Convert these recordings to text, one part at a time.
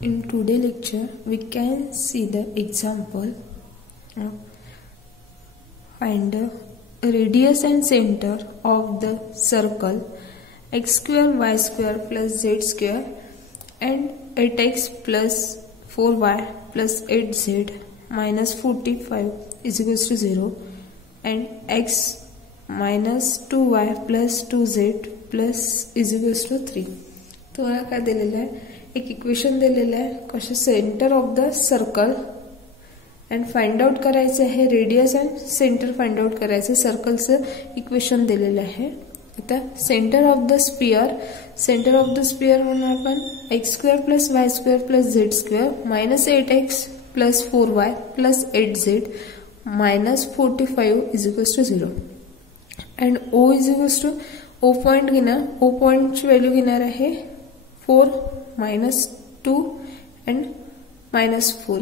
In today's lecture, we can see the example of find the radius and center of the circle x square y square plus z square and 8x plus 4y plus 8z minus 45 is equals to 0 and x minus 2y plus 2z plus is equals to 3. तुम्हाला काय दिलेलं आहे, एक equation दिलेलं आहे कशा centre of the circle and find out करायचं आहे, radius and centre find out करायचं, सर्कलचं इक्वेशन दिलेलं आहे. आता सेंटर ऑफ द स्पियर म्हणून आपण x square plus y square plus z square minus 8x plus 4y plus 8z minus 45 is equals to 0 and O is equals to O point घेणार, O पॉइंटची value घेणार आहे 4 minus 2 and minus 4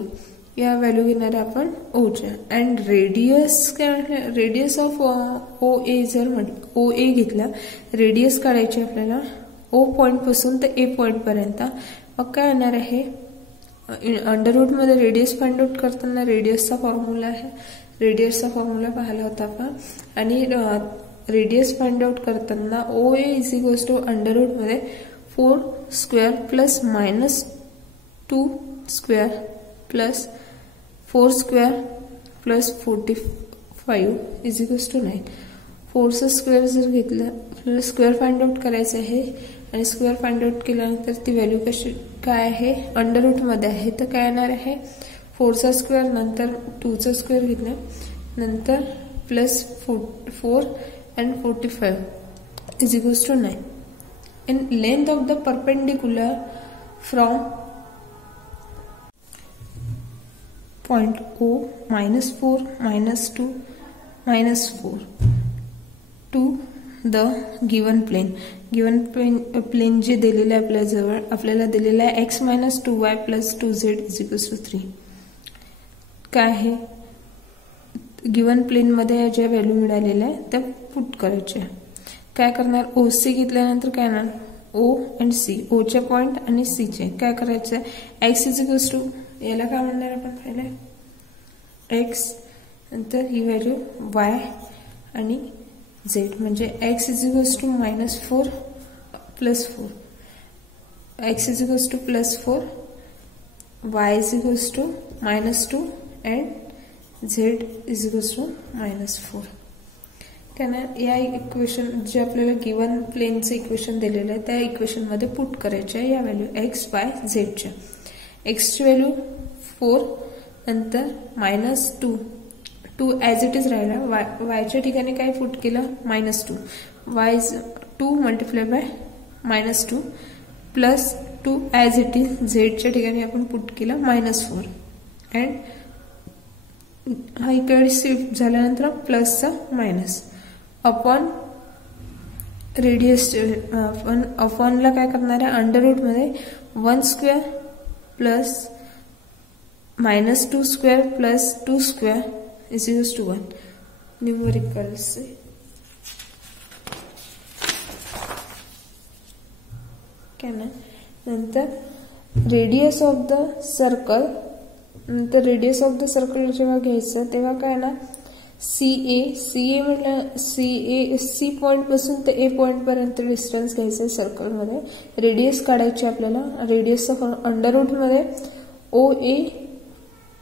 या value घेणार आपण ओच्या. And radius काय, radius of O ए जर ओ ए घेतला, रेडियस काढायची आपल्याला ओ पॉइंट पासून तर ए पॉइंट पर्यंत. मग काय येणार आहे, अंडररूट मध्ये रेडियस फाइंड आउट करताना रेडियसचा फॉर्म्युला आहे, रेडियसचा फॉर्म्युला पाहिला होता आपण. आणि रेडियस फाइंड आउट करताना O A is equals to under root मध्ये 4 square plus minus 2 square plus 4 square plus 45 is equals to 9. 4चा स्क्वेअर जर घेतला, आपल्याला स्क्वेअर फाइंड आउट करायचं आहे आणि स्क्वेअर फाइंड आउट केल्यानंतर ती व्हॅल्यू कशी काय आहे, अंडररूट मध्ये आहे, तर काय येणार आहे 4चा स्क्वेअर नंतर 2चा स्क्वेअर घेतला नंतर plus 4 and 45 is equals to 9. In length of the perpendicular from point O minus 4 minus 2 minus 4 to the given plane. Given plane जे दिलेलं आहे आपल्या जवळ, आपल्याला दिलेलं आहे x minus 2y plus 2z is equals to 3. काय आहे, गिवन प्लेन मध्ये ज्या व्हॅल्यू मिळालेल्या आहे त्या पुट करायच्या. काय करणार, ओ सी घेतल्यानंतर काय येणार ओ अँड सी, ओचे पॉइंट आणि सी चे काय करायचं, एक्स इज इक्वल्स टू याला काय म्हणणार आपण पहिले एक्स, नंतर ही व्हॅल्यू वाय आणि झेड, म्हणजे x is equals to minus 4 plus 4, x is equals to plus 4, y is equals to minus 2 and z is equals to minus 4. त्यांना या इक्वेशन जे आपल्याला गिवन प्लेनचं इक्वेशन दिलेलं आहे त्या इक्वेशन मध्ये पुट करायचे आहे या व्हॅल्यू एक्स वाय झेडच्या. एक्सची व्हॅल्यू 4 नंतर मायनस 2 ॲज इट इज राहिला, वायच्या ठिकाणी काय पुट केलं minus 2, y 2 multiply by minus 2 plus 2 as it is, झेडच्या ठिकाणी आपण पुट केलं मायनस 4 अँड हा इकडे शिफ्ट झाल्यानंतर प्लसचा मायनस अपॉन रेडियस. आपण अपॉनला काय करणार आहे, अंडररूट मध्ये 1 square plus minus 2 square plus 2 square is equals to 1 numericals. काय ना, नंतर रेडियस ऑफ द सर्कल, नंतर रेडियस ऑफ द सर्कल जेव्हा घ्यायचं तेव्हा काय ना सी ए म्हटलं सी पॉइंट पासून ते ए पॉइंट पर्यंत डिस्टन्स घ्यायचं सर्कल मध्ये. रेडियस काढायची आपल्याला, रेडियसचा अंडररूट मध्ये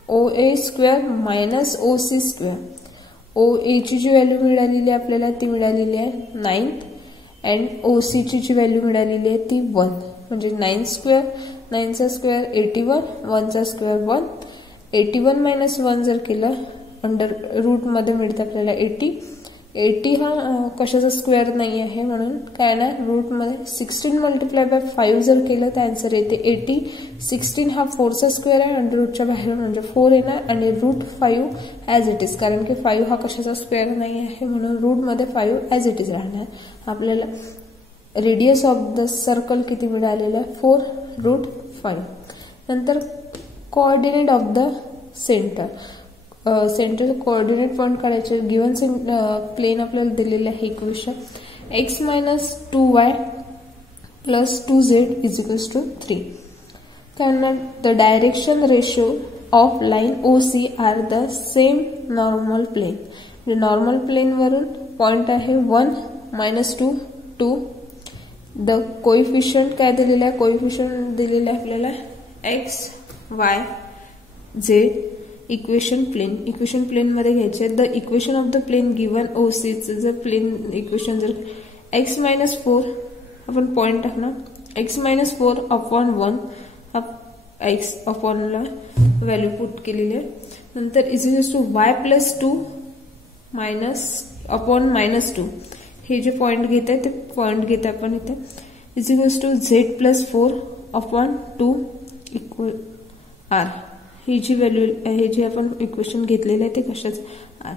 ओ ए स्क्वेअर मायनस ओ सी स्क्वेअर. ओ ए ची जी व्हॅल्यू मिळालेली आहे आपल्याला ती मिळालेली आहे 9 अँड ओ सी ची जी व्हॅल्यू मिळालेली आहे ती 1, म्हणजे 9 स्क्वेअर, 9चा स्क्वेअर 81, 1चा स्क्वेअर 1, 81 मायनस 1 जर केलं अंडर रूट मध्ये मिळतं आपल्याला 80 हा कशाचा स्क्वेअर नाही आहे म्हणून काय ना रूट मध्ये 16 मल्टिप्लाय बाय 5 जर केलं तर आन्सर येते 80. 16 हा 4चा स्क्वेअर आहे, अंडर रूटच्या बाहेर म्हणजे 4 येणार आणि रूट 5 ॲज इट इज, कारण की 5 हा कशाचा स्क्वेअर नाही आहे म्हणून रूट मध्ये 5 ॲज इट इज राहणार. आपल्याला रेडियस ऑफ द सर्कल किती मिळालेलं आहे 4 रूट 5. नंतर coordinate of the centre, centre coordinate point काढायचे. गिवन प्लेन आपल्याला दिलेलं आहे equation x minus 2y plus 2z is equals to 3. काय the direction ratio of line OC are the same normal plane. म्हणजे नॉर्मल प्लेन वरून point आहे 1 -2 2. The coefficient काय दिलेला आहे, कोइफिशियंट दिलेला आहे आपल्याला x y z. Equation plane मध्ये घ्यायचे. The equation of the plane given OC जर प्लेन इक्वेशन जर x -4 आपण पॉइंट टाकणार x -4 अपॉन 1 x अपॉन ला व्हॅल्यू पुट केलेली आहे. नंतर is equals to y+2 minus upon -2. हे जे पॉइंट घेत आहे ते पॉइंट घेत आहे आपण इथे. Is equals to z+4 upon 2 equal r. ही जी व्हॅल्यू आहे जे आपण इक्वेशन घेतलेलं आहे ते कशाचं r.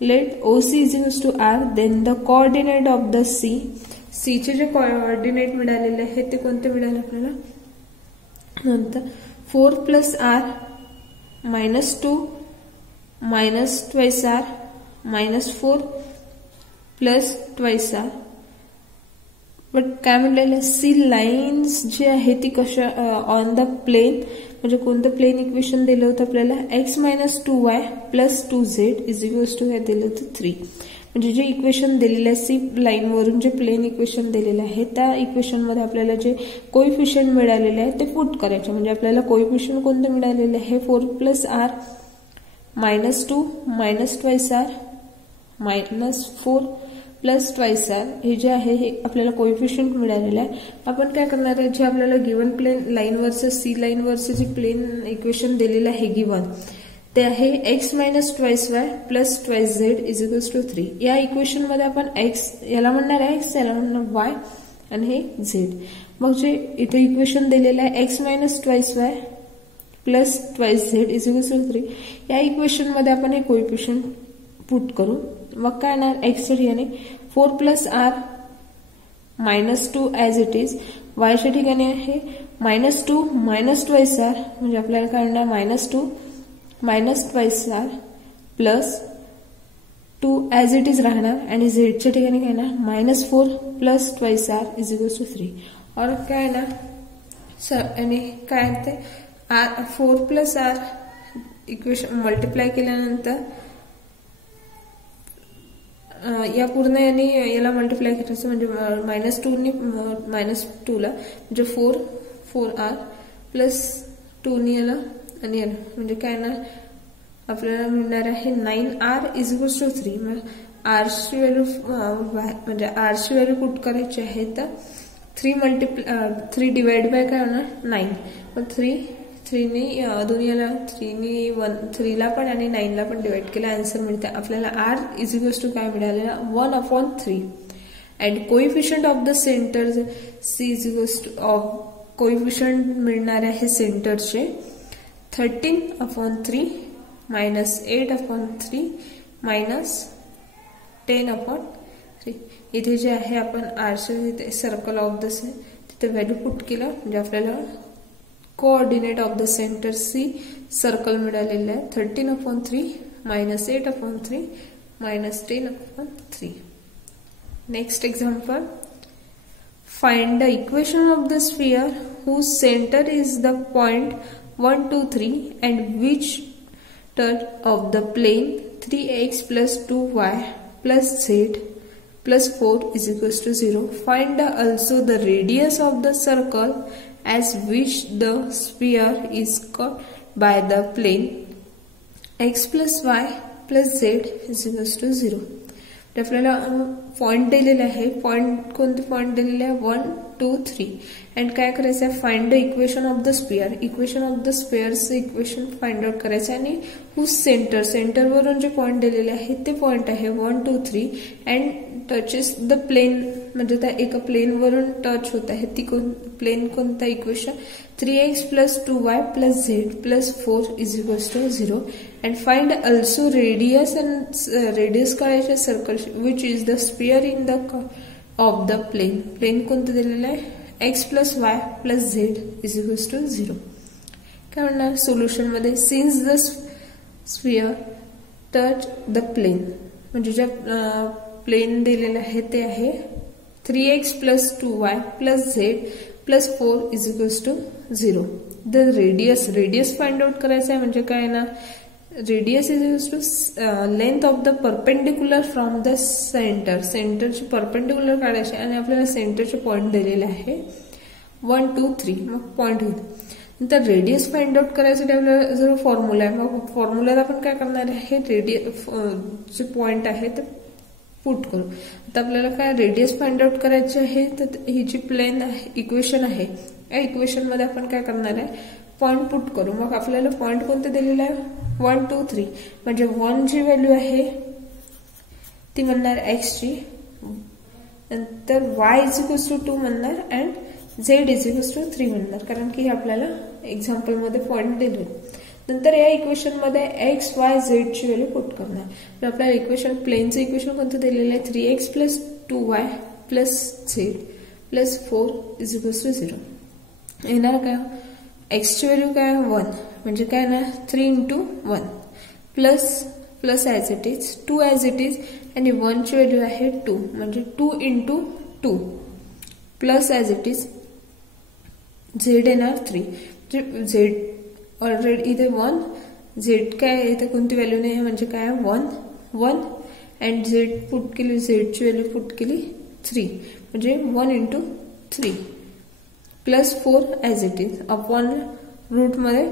Let OC is equals to r. Then the coordinate of the C. चे जे कोऑर्डिनेट मिळालेले आहे ते कोणते मिळाले आपल्याला. नंतर 4 + r -2 -2r -4 +2r. बट काय म्हटलेलं C लाईन्स जी आहे ती कशा ऑन द प्लेन, म्हणजे कोणतं प्लेन इक्वेशन दिलं होतं आपल्याला x -2y + 2z is equals to हे दिलं होतं 3. म्हणजे जे इक्वेशन दिलेलं आहे C लाईन वरून जे प्लेन इक्वेशन दिलेलं आहे त्या इक्वेशन मध्ये आपल्याला जे कोइफिशियंट मिळालेले आहे ते पुट करायचे. म्हणजे आपल्याला कोइफिशियंट कोणते मिळालेले आहे 4 + r -2 -2r -4 +2r. हे जे आहे हे आपल्याला कोइफिशियंट मिळालेलं आहे. आपण काय करणार आहे, जे आपल्याला गिवन प्लेन लाईनवरचं C लाईनवरचं जे प्लेन इक्वेशन दिलेलं आहे गिवन ते आहे x -2y + 2z is equals to 3. या इक्वेशन मध्ये आपण x याला म्हणणार आहे x, याला म्हणणार y आणि हे z. मग जे इथे इक्वेशन दिलेलं आहे x -2y + 2z is equals to 3. या इक्वेशन मध्ये आपण हे कोइफिशियंट पुट करू. मग काय येणार x च्या ठिकाणी 4 + r -2 as it is. y च्या ठिकाणी आहे -2 -2r म्हणजे आपल्याला काय येणार -2 -2r plus 2 as it is राहणार. आणि z च्या ठिकाणी काय येणार -4 + 2r इज इक्वल्स टू 3. और काय येणार आणि काय ते 4 + r इक्वेशन मल्टिप्लाय केल्यानंतर या पूर्ण याने याला मल्टिप्लाय करायचं म्हणजे -2 ने -2 ला म्हणजे 4r + 2 ने याला आणि याला म्हणजे काय ना आपल्याला मिळणार आहे 9r इज इक्वल्स टू 3. मग r ची व्हॅल्यू म्हणजे r ची व्हॅल्यू पुट करायची आहे तर 3 डिवाइड बाय काय होणार 9. मग 3 ने दोन्ही याला 3 ला पण आणि 9 ला पण डिवाइड केला आन्सर मिळते आपल्याला r इज इक्वल्स टू काय मिळालेला 1/3. And coefficient of the centre C is equals to coefficient मिळणार आहे सेंटरचे 13/3 -8/3 -10/3. इथे जे आहे आपण r सर्कल ऑफ द तिथे व्हॅल्यू पुट केलं म्हणजे आपल्याला coordinate of the centre C circle मिळालेलं आहे 13/3 -8/3 -10/3. Next example. Find the equation of the sphere whose center is the point 1 2 3 and which touch of the plane 3x + 2y + z + 4 is equals to 0. Find also the radius of the circle as which the sphere is cut by the plane x + y + z is equals to 0. आपल्याला point दिलेला आहे. Point कोणते point दिलेले आहे 1 2 3. And काय करायचं आहे find the equation of the sphere. Equation of the स्फिअरचं इक्वेशन फाइंड आउट करायचं आणि हुज सेंटरवरून जे पॉइंट दिलेले आहेत ते पॉइंट आहे 1 2 3 अँड टचेस द प्लेन म्हणजे त्या एका प्लेनवरून टच होत आहे. ती प्लेन कोणता equation 3x + 2y + z + 4 is equals to 0. And find also radius and radius काढायचे circle which is the sphere in the of the plane. प्लेन कोणतं दिलेलं आहे x + y + z is equals to 0. काय म्हणणार सोल्युशन मध्ये since the sphere touch the plane म्हणजे ज्या प्लेन दिलेलं आहे ते आहे 3x + 2y + z plus 4 is equals to 0. The radius find out करायचं आहे म्हणजे काय ना, radius is equals to length of the perpendicular from the centre. सेंटरची परपेंडिक्युलर काढायची आणि आपल्याला सेंटरचे पॉईंट दिलेले आहे 1 2 3. मग पॉईंट होईल. नंतर रेडियस फाइंड आउट करायसाठी आपल्याला जर फॉर्म्युला आहे, मग फॉर्म्युल्यात आपण काय करणार आहे, जे पॉइंट आहे ते पुट करू. आता आपल्याला काय रेडियस फाइंड आउट करायची आहे, तर ही जी प्लेन आहे इक्वेशन आहे, या इक्वेशन मध्ये आपण काय करणार आहे, पॉइंट पुट करू. मग आपल्याला पॉइंट कोणते दिलेले आहे 1 2 3. म्हणजे 1 जी व्हॅल्यू आहे ती म्हणणार x ची, नंतर y इज इक्वल्स टू 2 म्हणणार and z is equals to 3 म्हणणार, कारण की आपल्याला एक्झाम्पल मध्ये पॉइंट दिले. नंतर या इक्वेशन मध्ये x y z ची व्हॅल्यू पुट करणार. तर आपल्याला इक्वेशन प्लेनचं इक्वेशन कोणतं दिलेलं आहे 3x plus 2y plus z plus 4 is equals to 0. येणार काय, x ची व्हॅल्यू काय 1 म्हणजे काय ना 3 into 1 plus as it is 2 as it is, आणि 1 ची व्हॅल्यू आहे 2 म्हणजे 2 into 2 plus as it is Z येणार 3. झेड ऑलरेडी इथे 1, झेड काय इथे कोणती व्हॅल्यू नाही म्हणजे काय 1 अँड झेड पुट केली, झेडची व्हॅल्यू पुट केली 3 म्हणजे 1 into 3 plus 4 as it is upon root मध्ये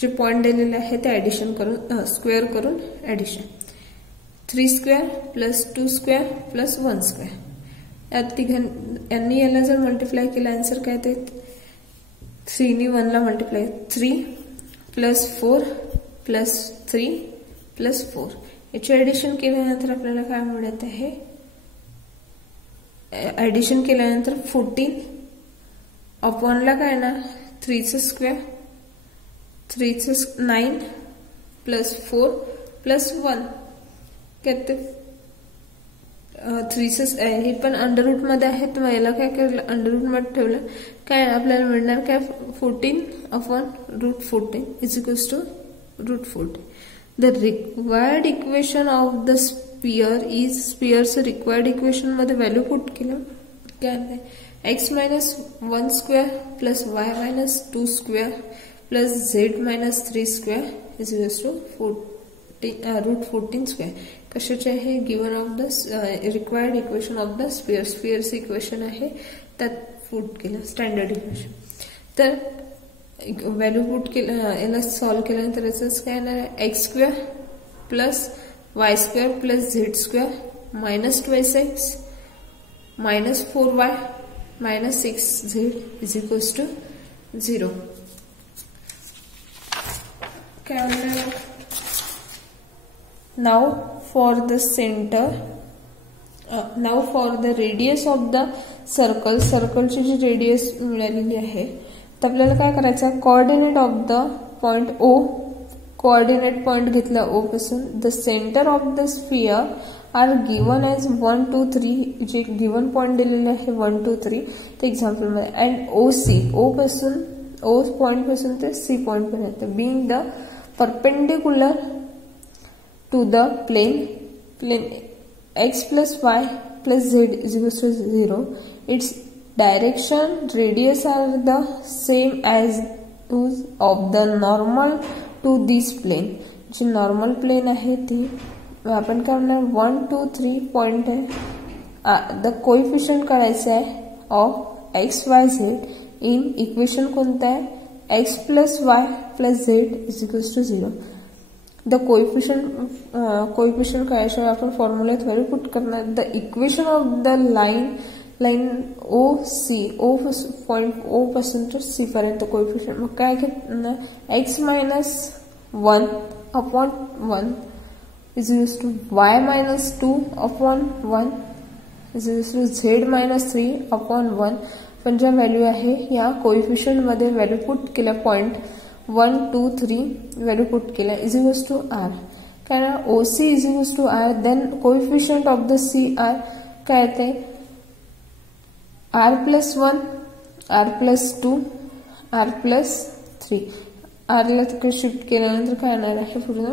जे पॉइंट दिलेले आहे ते ऍडिशन करून स्क्वेअर करून addition 3 square plus 2 square plus 1 square. यांनी याला जर मल्टिप्लाय केलं आन्सर काय ते 3 ने 1 ला मल्टिप्लाय 3 प्लस 4 प्लस 3 प्लस 4. याची ऍडिशन केल्यानंतर आपल्याला काय मिळत आहे, ऍडिशन केल्यानंतर 14 अपॉनला काय ना 3चं स्क्वेअर 3चं 9 प्लस 4 प्लस 1 काय 3चं हे पण अंडर रूट मध्ये आहे, तर याला काय केलं अंडर रूट मध्ये ठेवलं काय आपल्याला मिळणार काय 14 upon root 14 is equals to root 14. The required equation of the sphere is, स्पियरचं रिक्वायर्ड इक्वेशन मध्ये व्हॅल्यू पुट केलं काय x minus 1 square plus y minus 2 square plus z minus 3 square is equals to root 14 square. कशाचे आहे, given of the required equation of the sphere, स्पियरचं इक्वेशन आहे त्यात पुट केलं स्टँडर्ड इक्वेशन. तर व्हॅल्यू पुट केलं, याला सॉल्व्ह केल्यानंतर याच काय येणार आहे x square plus y square plus z square minus 12x minus 4y minus 6z is equals to 0. काय होणार, now for the center, now for the radius of the circle, सर्कलची जी रेडियस मिळालेली आहे तर आपल्याला काय करायचं आहे, coordinate of the point O, coordinate point घेतला O पासून, the centre of the sphere are given as 1 2 3, जे गिवन पॉइंट दिलेले आहे 1 2 3 ते एक्झाम्पल मध्ये, अँड OC, O पासून O पॉइंट पासून ते C पॉइंट पर्यंत, being the perpendicular to the plane x plus y plus z is equal to 0. Its direction, radius are the same as those of the normal to this plane. जी normal plane आहे ती आपण काय म्हणणार 1 2 3 point आहे, the coefficient काढायचे आहे of x y z in equation कोणतं आहे x plus y plus z is equal to 0. The coefficient काढायशिवाय आपण फॉर्म्युल्यात व्हॅल्यू पुट करणार. The equation of the line O C, O point O पासून तर सी पर्यंत कोएफिशिएंट, मग काय घेणार x minus 1 upon 1 is equals to y minus 2 upon 1 is equals to z minus 3 upon 1. पण ज्या व्हॅल्यू आहे या कोएफिशिएंट मध्ये व्हॅल्यू पुट केल्या पॉइंट 1 2 3 व्हॅल्यू पुट केल्या इज इक्वल्स टू आर. काय ना OC is equals to R, then coefficient of the CR काय येते r plus 1 r plus 2 r plus 3. r ला तिकडे शिफ्ट केल्यानंतर काय येणार आहे पूर्ण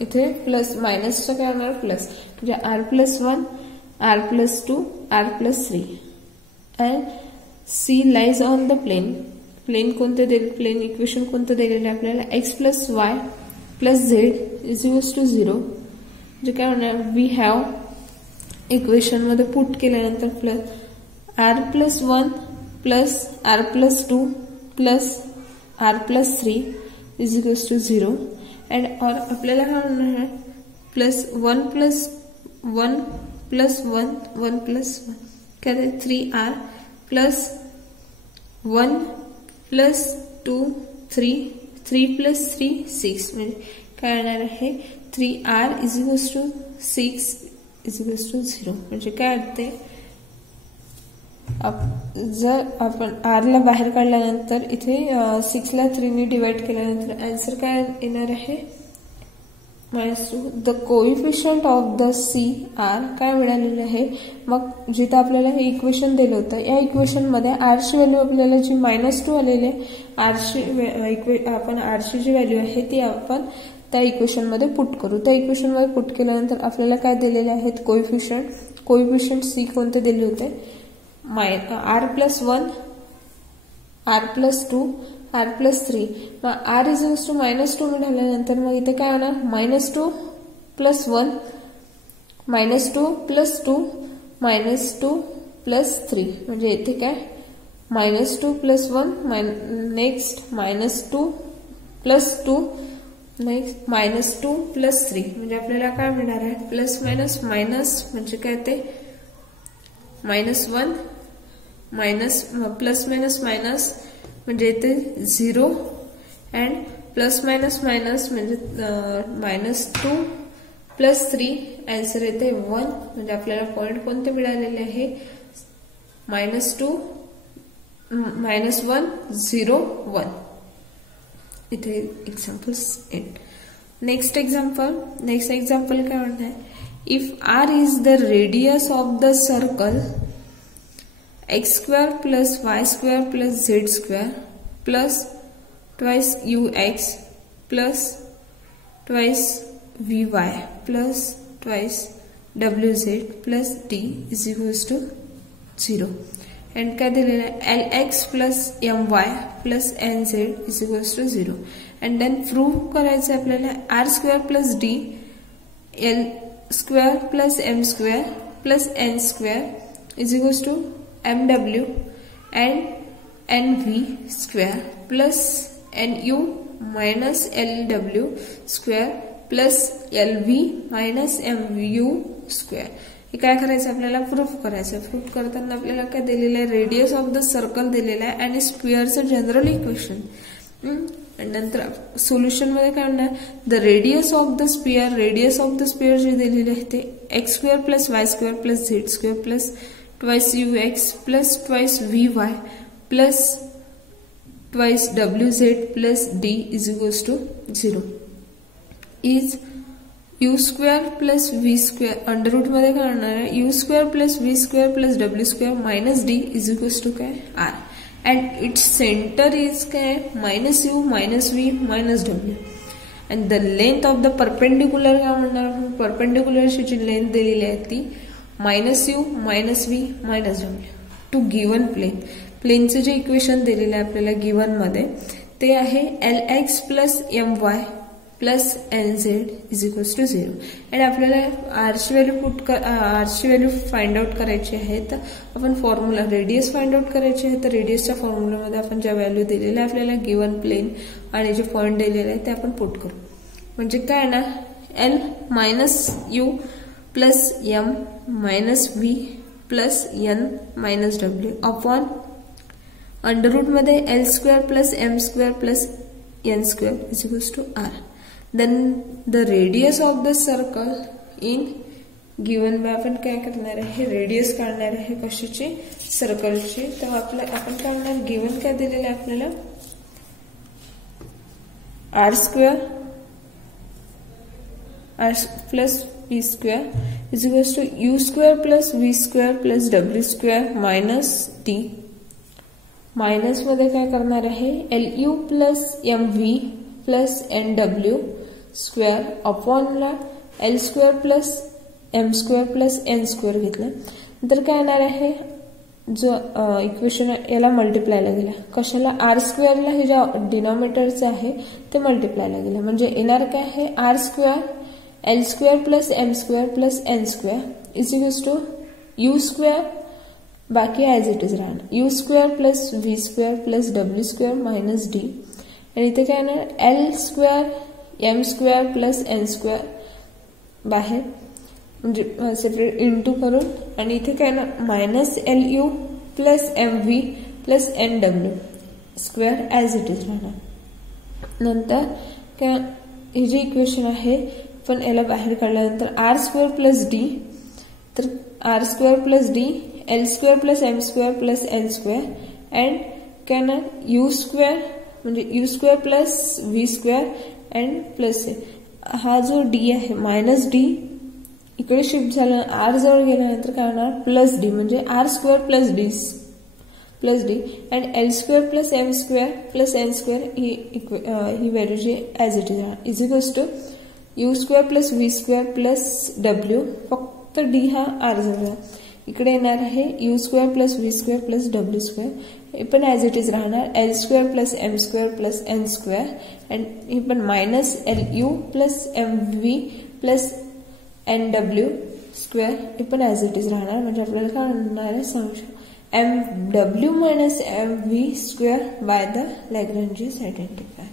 इथे प्लस मायनसचं काय येणार प्लस, म्हणजे r plus 1 r plus 2 r plus 3 and C lies on the plane. Plane कोणतं दिलं, प्लेन इक्वेशन कोणतं दिलेलं आहे आपल्याला, X plus Y plus Z is equals to 0. म्हणजे काय होणार, वी हॅव इक्वेशन मध्ये पुट केल्यानंतर plus R plus 1 plus R plus 2 plus R plus 3 is equals to 0. And और आपल्याला काय होणार आहे, प्लस 1 प्लस 1 प्लस 1 1 प्लस 1 क्या 3r प्लस 1 प्लस 2 3 3 प्लस 3 6. म्हणजे काय येणार आहे, 3r is equals to 6 is equals to 0. म्हणजे काय होते, जर आपण r ला बाहेर काढल्यानंतर इथे 6 ला 3 ने डिवाइड केल्यानंतर आन्सर काय येणार आहे, -2. The coefficient of the C R काय मिळालेलं आहे. मग जिथे आपल्याला हे इक्वेशन दिलं होतं, या इक्वेशन मध्ये आर ची व्हॅल्यू आपल्याला जी -2 आलेली आहे, आपण आर ची जी व्हॅल्यू आहे ती आपण त्या इक्वेशन मध्ये पुट करू. त्या इक्वेशन मध्ये पुट केल्यानंतर आपल्याला काय दिलेले आहेत, कोइफिशियंट सी कोणते दिले होते, R plus 1 R plus 2 R plus 3. मग आर इज इक्वल्स टू -2 मिळाल्यानंतर मग इथे काय होणार, -2 प्लस 1 -2 प्लस 2 -2 प्लस 3. म्हणजे इथे काय -2 plus 1 next -2 plus 2 next -2 plus 3. म्हणजे आपल्याला काय मिळणार आहे, प्लस मायनस मायनस म्हणजे काय ते -1 मायनस प्लस मायनस मायनस म्हणजे इथे 0 अँड प्लस मायनस मायनस म्हणजे -2 प्लस 3. आन्सर येते 1. म्हणजे आपल्याला पॉइंट कोणते मिळालेले आहे, -2 -1 0 1. इथे एक्झाम्पल्स एंड. नेक्स्ट एक्झाम्पल काय म्हणत आहे, if R is the radius of the circle x square plus y square plus z square plus twice ux plus twice vy plus twice wz plus d is equals to 0. and काय दिलेलं आहे, lx plus my plus nz is equals to 0. and then prove करायचं आपल्याला r square plus d l square plus m square plus n square is equals to mw and nv square plus nu minus lw square plus lv minus mu square. हे काय करायचं आपल्याला, proof करायचं. Proof करताना आपल्याला काय दिलेलं आहे, रेडियस ऑफ द सर्कल दिलेलं आहे आणि स्क्वेअरचं जनरल इक्वेशन. आणि नंतर सोल्युशन मध्ये काय म्हणणार, the radius of the sphere जे दिलेले आहे ते x square plus y square plus z square plus twice ux plus twice vy plus twice wz plus d is equals to 0 is u square plus v square under root मध्ये काय होणार आहे, u square plus v square plus w square minus d is equals to काय r. and its center is काय -u minus v minus w. and the length of the perpendicular काय म्हणणार, perpendicular ची जी length दिलेली आहे ती -u minus v minus w to given plane. प्लेनचे जे इक्वेशन दिलेले आहे आपल्याला गिवन मध्ये ते आहे lx plus my plus nz is equals to 0. आणि आपल्याला आर ची व्हॅल्यू फाइंड आउट करायची आहे, तर आपण फॉर्म्युला रेडियस फाइंड आउट करायची आहे, तर रेडियसच्या फॉर्म्युलामध्ये आपण ज्या व्हॅल्यू दिलेल्या आपल्याला गिवन प्लेन आणि जे पॉइंट दिलेले आहे ते आपण पुट करू. म्हणजे काय ना, l minus u plus m minus v plus n minus w upon under root मध्ये l square plus m square plus n square is equals to r. Then the radius of the circle in given में आपण काय करणार आहे, radius काढणार आहे कशाची, सर्कलची. तर आपण काय म्हणणार, गिवन काय दिलेलं आहे आपल्याला, r square r plus v square is equals to u square plus v square plus w square minus d. Minus मध्ये काय करणार आहे, lu plus mv plus nw square upon ला l square plus m square plus n square घेतलं. नंतर काय येणार आहे, जो इक्वेशन याला मल्टिप्लायला गेला, कशाला आर स्क्वेअरला हे जे डिनॉमिनेटरचं आहे ते मल्टिप्लायला गेलं, म्हणजे येणार काय आहे R square L square plus M square plus N square is equals to U square, बाकी ॲज इट इज राहणार U square plus V square plus W square minus D, आणि इथे काय येणार L square M square plus N square बाहेर म्हणजे separate into करून, आणि इथे काय ना minus L U plus M V plus N W square as it is राहणार. नंतर काय हे जे इक्वेशन आहे पण याला बाहेर काढल्यानंतर आर स्क्वेअर प्लस डी, तर R square plus D L square plus M square plus N square and काय ना यू स्क्वेअर म्हणजे U square plus V square and plus हा जो डी आहे मायनस डी इकडे शिफ्ट झालं, आर जवळ गेल्यानंतर काय होणार प्लस डी म्हणजे R square plus D and L square plus M square plus N square ही व्हॅल्यू जी as it is equals to U square plus V square plus W, फक्त डी हा आर जवळ, इकडे येणार आहे U square plus V square plus W square, हे पण ॲज इट इज राहणार L square plus M square plus N square and हे पण minus L U plus M V plus N W square, हे पण ॲज इट इज राहणार, म्हणजे आपल्याला काय म्हणणार आहे M W minus M V square by the Lagrange's identifier.